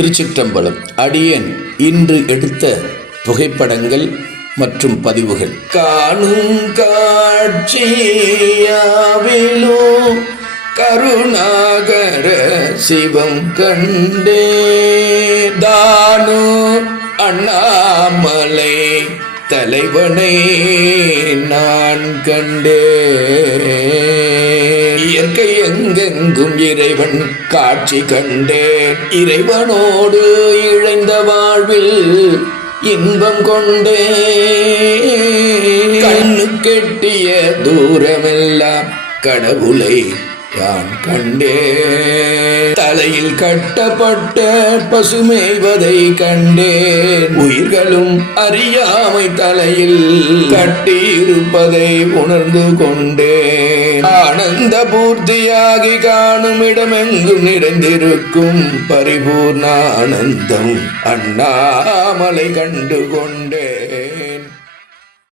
திருச்சிற்றம்பலம் அடியேன். இன்று எடுத்த புகைப்படங்கள் மற்றும் பதிவுகள். காணும் காட்சியாவிலோ கருணாகர சிவம் கண்டே. தானு அண்ணாமலை தலைவனை நான் கண்டே. இயற்கை எங்கெங்கும் இறைவன் காட்சி கண்டேன். இறைவனோடு இழைந்த வாழ்வில் இன்பம் கொண்டே கண்ணு கெட்டிய தூரமெல்லாம் கடவுளை யான் கண்டே மலையில் கட்டப்பட்ட பசுமேய்வதை கண்டேன். உயிர்களும் அறியாமை தலையில் கட்டியிருப்பதை உணர்ந்து கொண்டேன். ஆனந்த பூர்த்தியாகி காணும் இடமெங்கும் நிறைந்திருக்கும் பரிபூர்ண ஆனந்தம் அண்ணாமலை கண்டு கொண்டேன்.